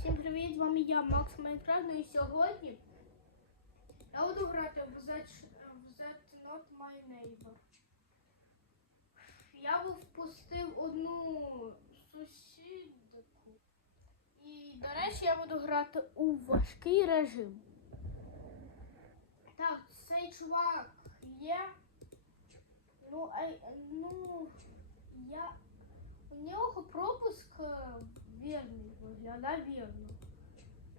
Всім привіт, з вами я, Макс Майнкрафт, ну і сьогодні я буду грати в That Not My Neighbor. Я впустив одну сусідку. І, до речі, я буду грати у важкий режим. Так, цей чувак є. Ну, а, ну, я. У нього пропуск е, вірний, виглядає вірно.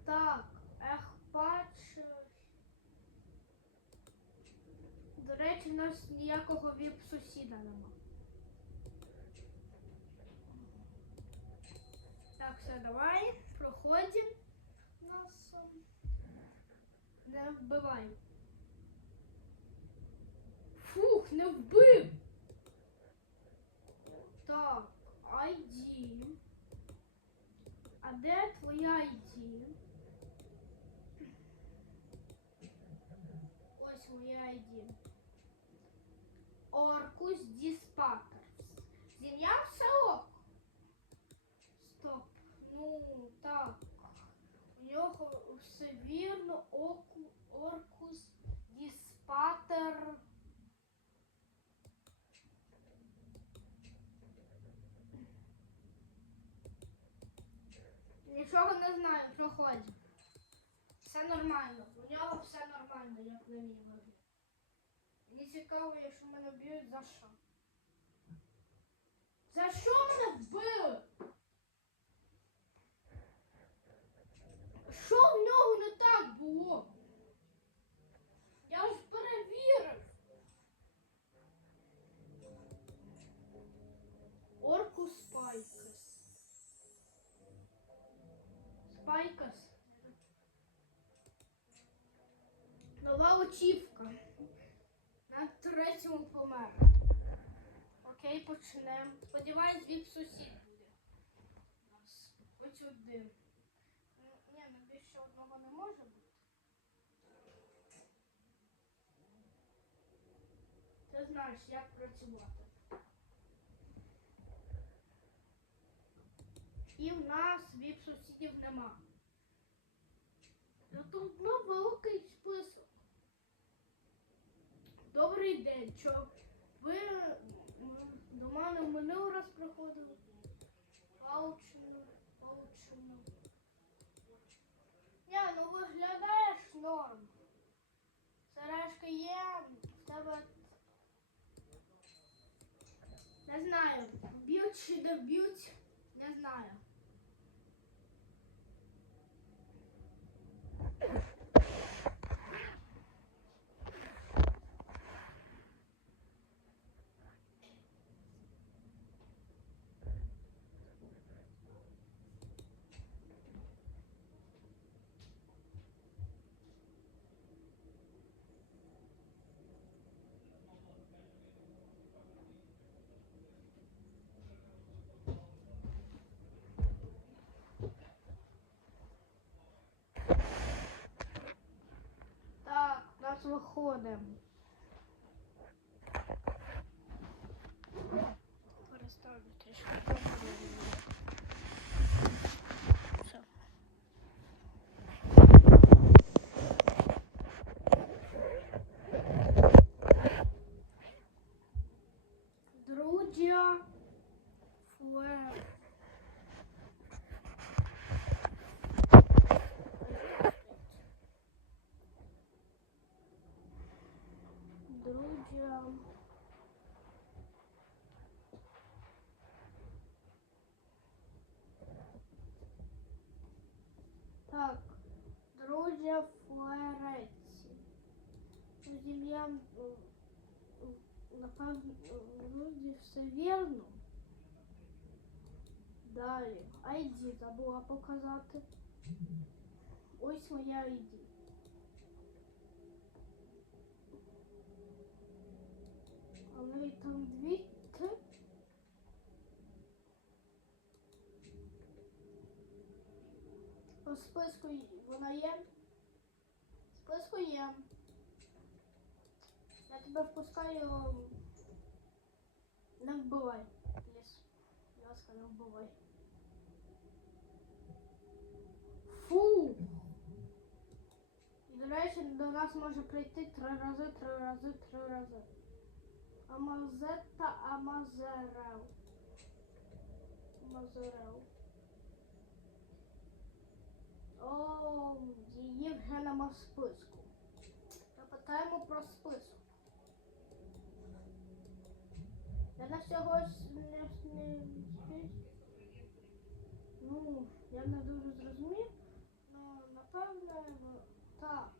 Так, ех, пач. До речі, у нас ніякого віп-сусіда нема. Так, все, давай, проходимо. Нас ем, не вбивай. Фух, не вбив. А де твоя ID? Ось моя ID. Оркус. Зім'я все ок. Стоп. Ну, так. У нього все вірно. Оркус Диспатер. Нічого не знаю, проходь. Все нормально. У нього все нормально, як на мій вигляд. Мені цікаво, якщо мене б'ють, за що? За що мене вбили? Що в нього не так було? Очівка. На третьому помер. Окей, почнемо. Сподіваюсь, віп сусід буде. Нас Хоч один. Ну, Ні, ну більше одного не може бути. Ти знаєш, як працювати. І в нас віп сусідів нема. Ну тут ну, великий. Добрий день. Що ви до мене минулий раз приходили? Паучину, паучину. Ні, ну виглядаєш норм. Сережка є, в тебе. Не знаю, б'ють чи не б'ють, не знаю. Так, нас виходимо. Переставлю трішки. Все. Друзья, флер. Друзья. Так, друзья Флореці. Друзья, напевно, вроді все вірно. Далі. ID забула показати. Ось моя ID. А в неї там дві. У списку вона є. Писку. Я тебе впускаю. Не вбивай. Ліс. Будь ласка, не вбивай. Фу! До речі, до нас може прийти три рази, три рази, три рази. Амазета Амазерел. Амазерел. О, її вже нема в списку. Запитаємо про список. Я на сьогодні не, Ну, я не дуже зрозумів. Ну, напевно, так.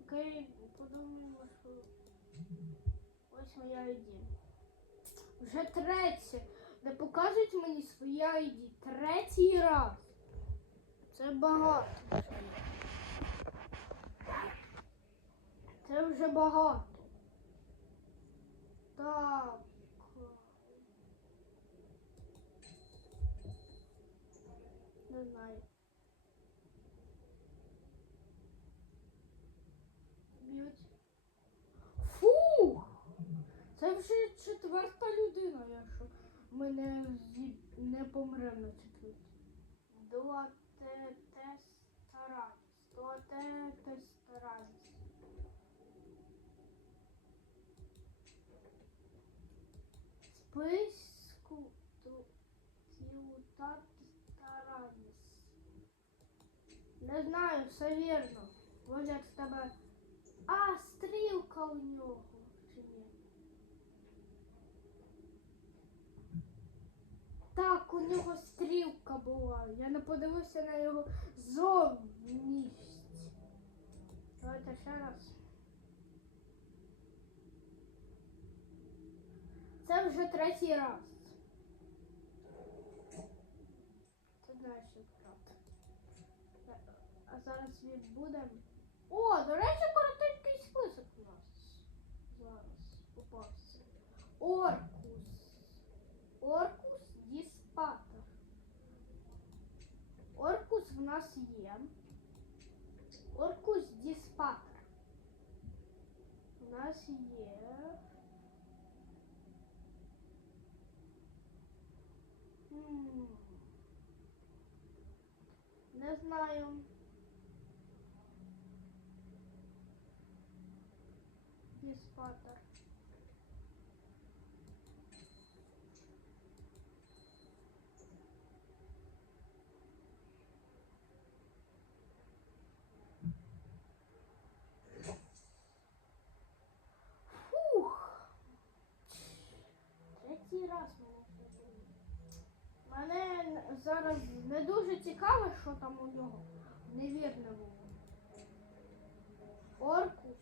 Окей, подумаємо, що моя ID. Вже третє. Не покажуть мені своє ID. Третій раз. Це багато. Це вже багато. Так. Не знаю. Б'ють. Фух! Це вже четверта людина, якщо ми не, не помремо на четвертій. Дуате те старатись. Дуате те старатись. Списку ту- тіутати старатись. Не знаю, все вірно. Може, як з тебе. А, стрілка у нього. Чи ні? Так, у нього стрілка була. Я не подивився на його зовність. Давайте ще раз. Це вже третій раз. Це знаєш, як. А зараз відбудемо. О, до речі, коротенький список у нас. Зараз попався. Оркус. Оркус Діспатер. Оркус в нас є. Оркус Діспатер. У нас є. М. Не знаю. Діспатер. Мене зараз не дуже цікаво, що там у нього. Невірне було. Оркус.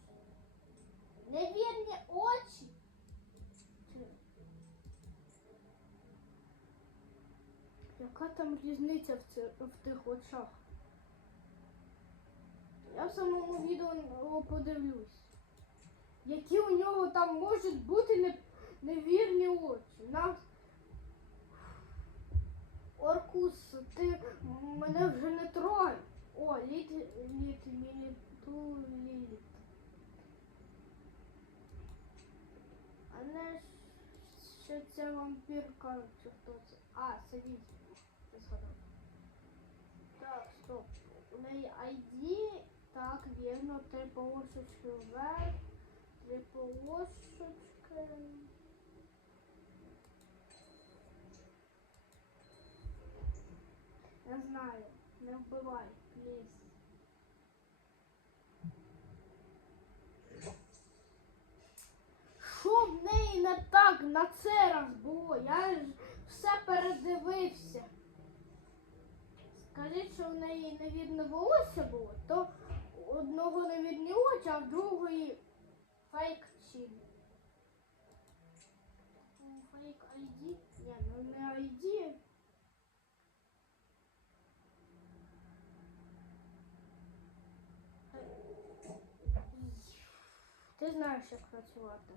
Невірні очі. Яка там різниця в, ці, в тих очах? Я в самому відео подивлюсь. Які у нього там можуть бути не, невірні очі. Нас... Оркус, ти мене вже не трогай. О, літ, літ, літу, літ. А не ще ця вампірка, чи хто це? А, це він. Я згадав. Так, стоп. У неї ID. Так, вірно, три полосочки вверх, три полосочки. Не знаю, не вбивай, пліз. Що в неї не так на це раз було? Я ж все передивився. Скажіть, що в неї невідне волосся було, то одного невідні очі, а в другої фейк чин. Фейк ID? Ні, ну не ID. Ти знаєш, як працювати.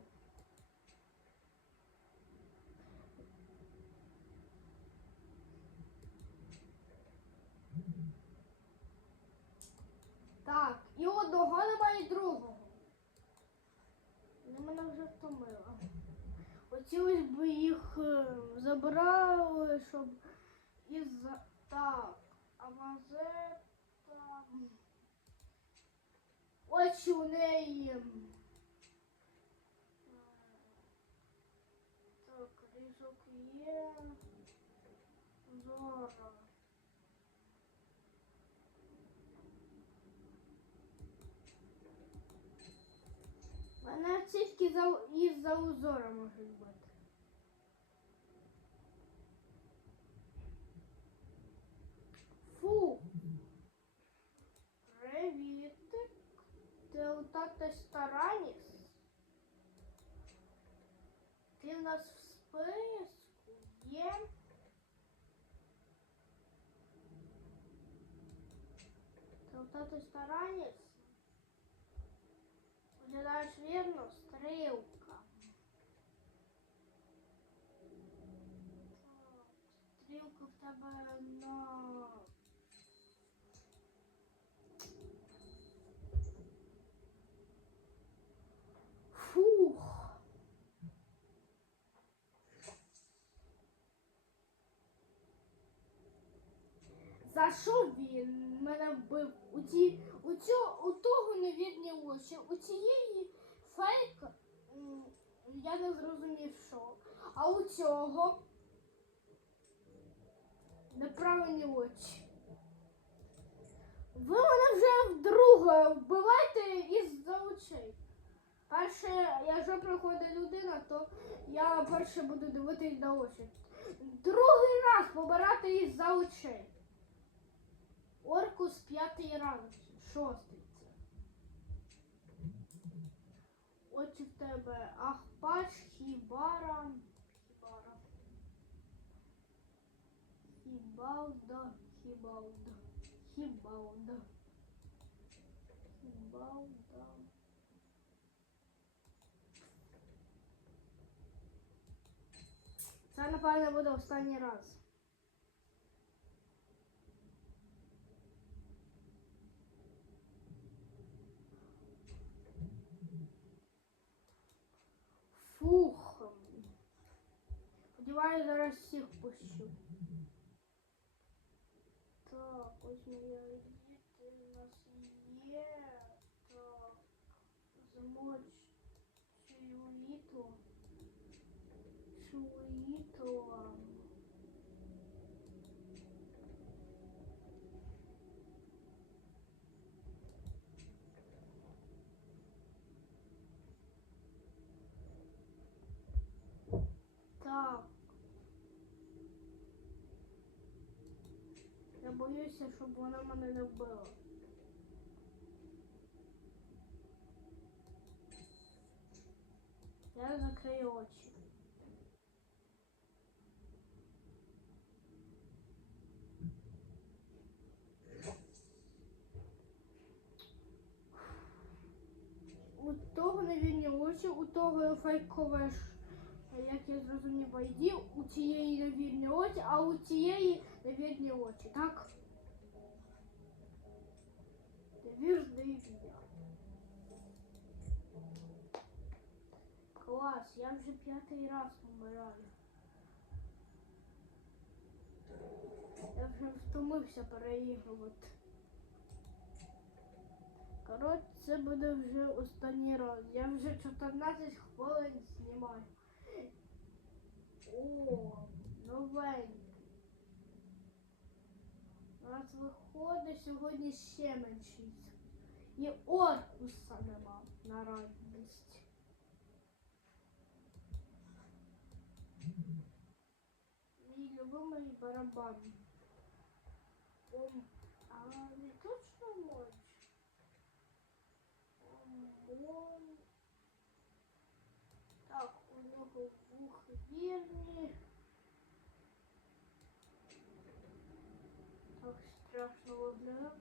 Так, і одного немає і другого. Вони мене вже втомила. Хотілося б їх е, забрали, щоб із так, а мазета. Очі у неї. є. Зора. Мене тільки за, із-за узора можуть бути. Фу. Привітик. Ти у тата Стараніс? Ти в нас в списку Ти у тата Стараніс? Виглядаєш вірно? Стрілка. Так, стрілка в тебе на. Фух. За що він мене вбив? У, ті, у, цього, у того невірні очі, у цієї фейк, м, я не зрозумів, що. А у цього неправильні очі. Ви мене вже вдруге вбиваєте із-за очей. Перше, якщо приходить людина, то я перше буду дивитись на очі. Другий раз побирати із-за очей. Оркус п'ятий ранг. Шостий це. Очі в тебе Ахпач, Хібара. Хібара. Хібалда. Хібалда. Хібалда. Хібалда. Це, напевно, буде останній раз. Сподіваюсь, зараз всіх пущу. Так, ось моя діти у нас є. Так, замоч Боюся, щоб вона мене не вбила. Я закрию очі. У того невільні очі, у того фейкове як я зрозумів, ID, у цієї невірні очі, а у цієї невірні очі, так? Невірний я. Клас, я вже п'ятий раз вмираю. Я вже втомився переігрувати. Коротше, це буде вже останній раз. Я вже 14 хвилин знімаю. О, новенький. У нас виходить сьогодні ще меншість. І Оркуса нема на радість. Мій любимий барабан. Ом, а не точно мочь? Ом, Так, у нього вух вірні. Так страшно виглядає.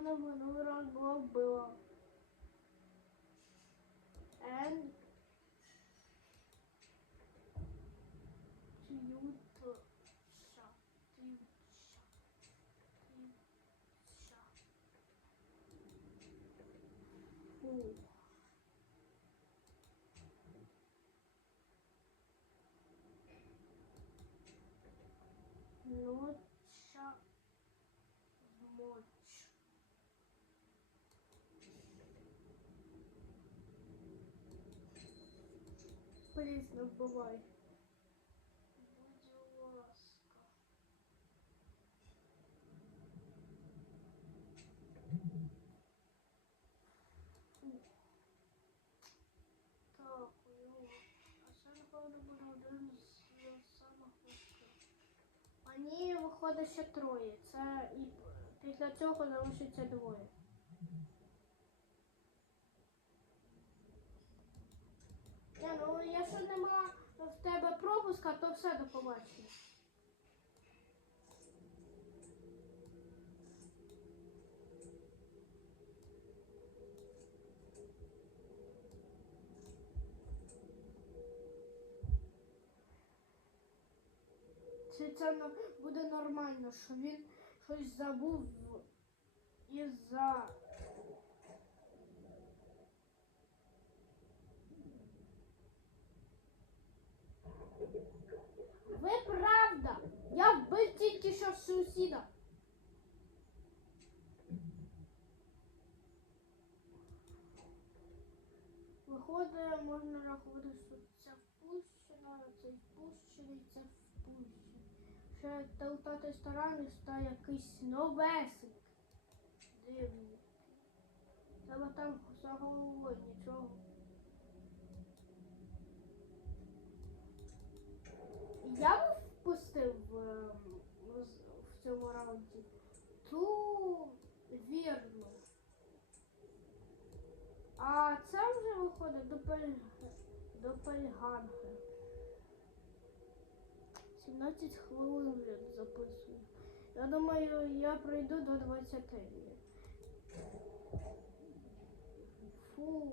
Ти мене минулий раз була вбила. And Пліс, не вбивай. Будь. Так, а це, напевно, буде один з самих важких. А ні, виходить ще троє. Це і після цього залишиться двоє. Ні, ну якщо нема в тебе пропуска, то все до побачення. Чи це буде нормально, що він щось забув із-за. Ви Я вбив тільки що сусіда. Виходить, можна рахувати, що це впущено, це впущений, це впущений. Ще телтати сторони стає якийсь новесик. Дивний. Треба там за головою нічого. Я б впустив в цьому раунді ту вірну. А це вже виходить до Пель... до Пельганги. 17 хвилин вже записую. Я думаю, я пройду до 20. Фух.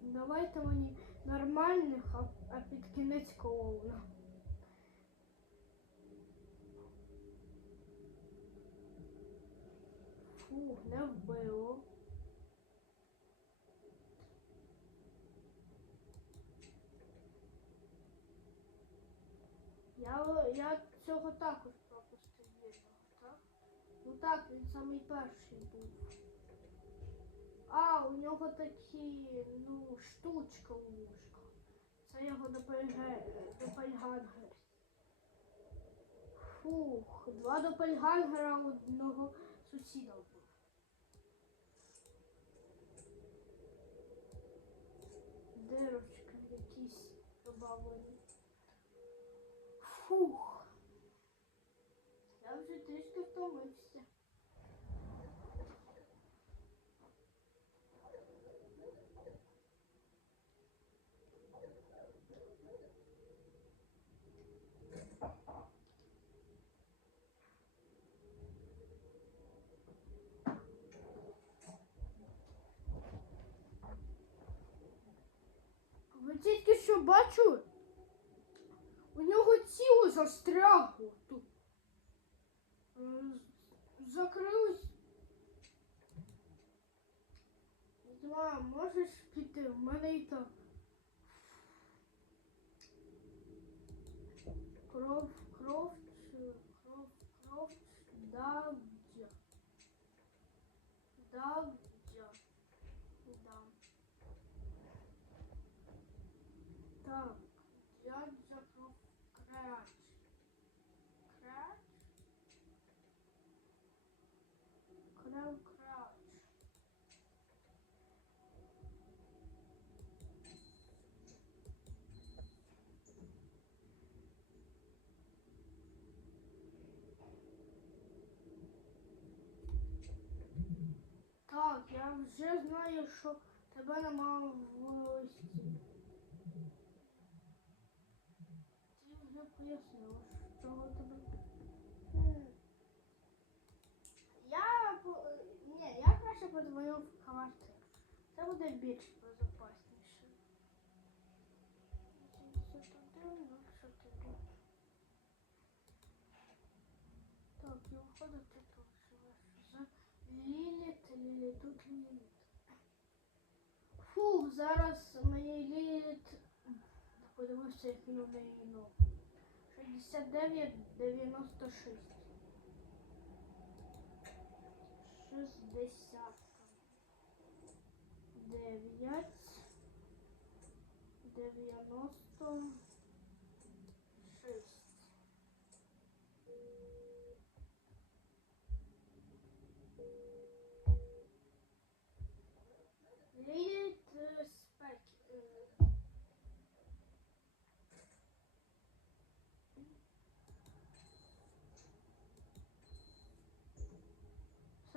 Давайте мені нормальних, а, під кінець клоуна. Фух, не вбило. Я, я цього також пропустив відео, так? Ну так, він самий перший був. А, у нього такі, ну, штучка у вушка. Це його допельгангер. Фух, два допельгангера одного сусіда вбив. Дирочки якісь добавлені. Фух. Я вже трішки втомився. Ви тільки що бачу? У нього тіло застрягло тут. Е, Закрилось. Два, можеш піти? В мене і так. Кров, кров, кров, кров, дагдя. Дагдя. Я вже знаю, що тебе нема в листі. Ти вже пояснив, чого тебе. Я ні, я краще подзвоню в квартиру. Це буде більш безпечніше. Фух, зараз мені літ. Подивився, який у неї ну. 69, 96. 60. 9. 90.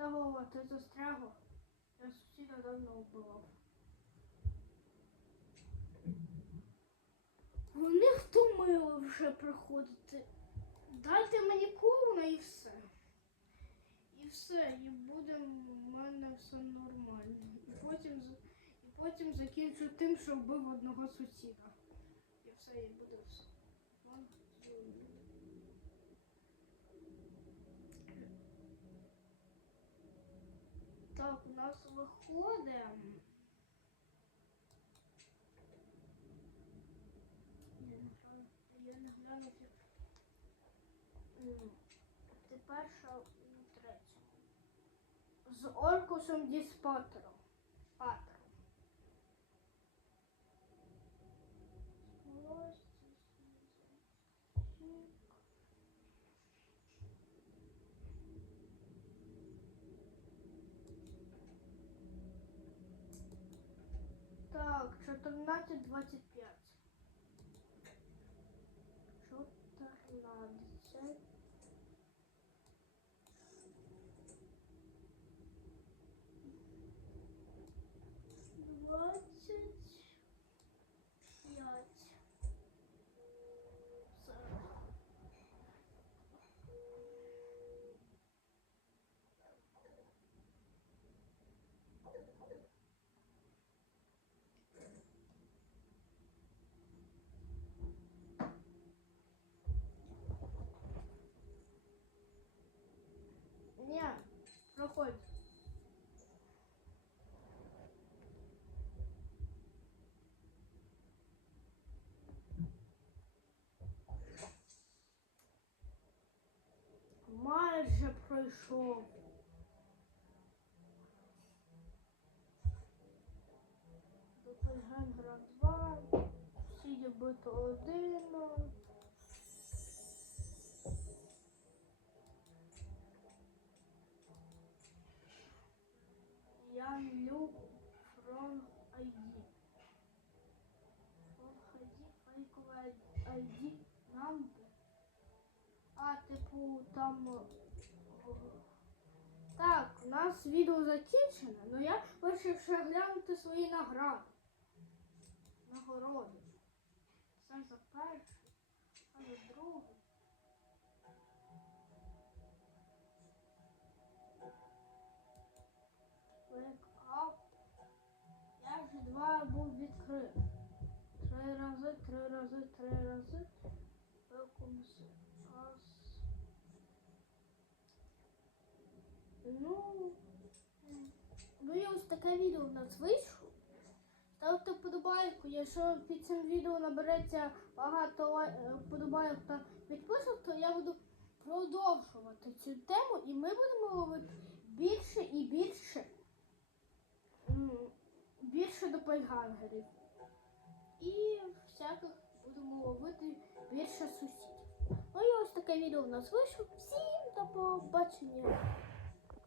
Все, ти застрягла. Я сусіда давно вбивав. Вони втомили вже приходити. Дайте мені клоуна і все. І все, і буде в мене все нормально. І потім, і потім закінчу тим, що вбив одного сусіда. І все, і буде все. Так, у нас виходить. Я не гляну. Ти перша у третьому. З Оркусом Діспатером. Патером. 18.25 проходь. Майже пройшов. Допельгангра 2, Сіді бито 1. Там. Так, у нас відео закінчено, але я вирішив ще глянути свої награди. Нагороди. Це за перший, а за другий. Я вже два був відкрив. Три рази, три рази, три рази. Welcome Ну, ну ось таке відео в нас вийшло. Ставте вподобайку, якщо під цим відео набереться багато е, вподобайок та підписок, то я буду продовжувати цю тему і ми будемо ловити більше і більше більше допельгангерів. І всяких будемо ловити більше сусідів. Ну і ось таке відео в нас вийшло. Всім до побачення!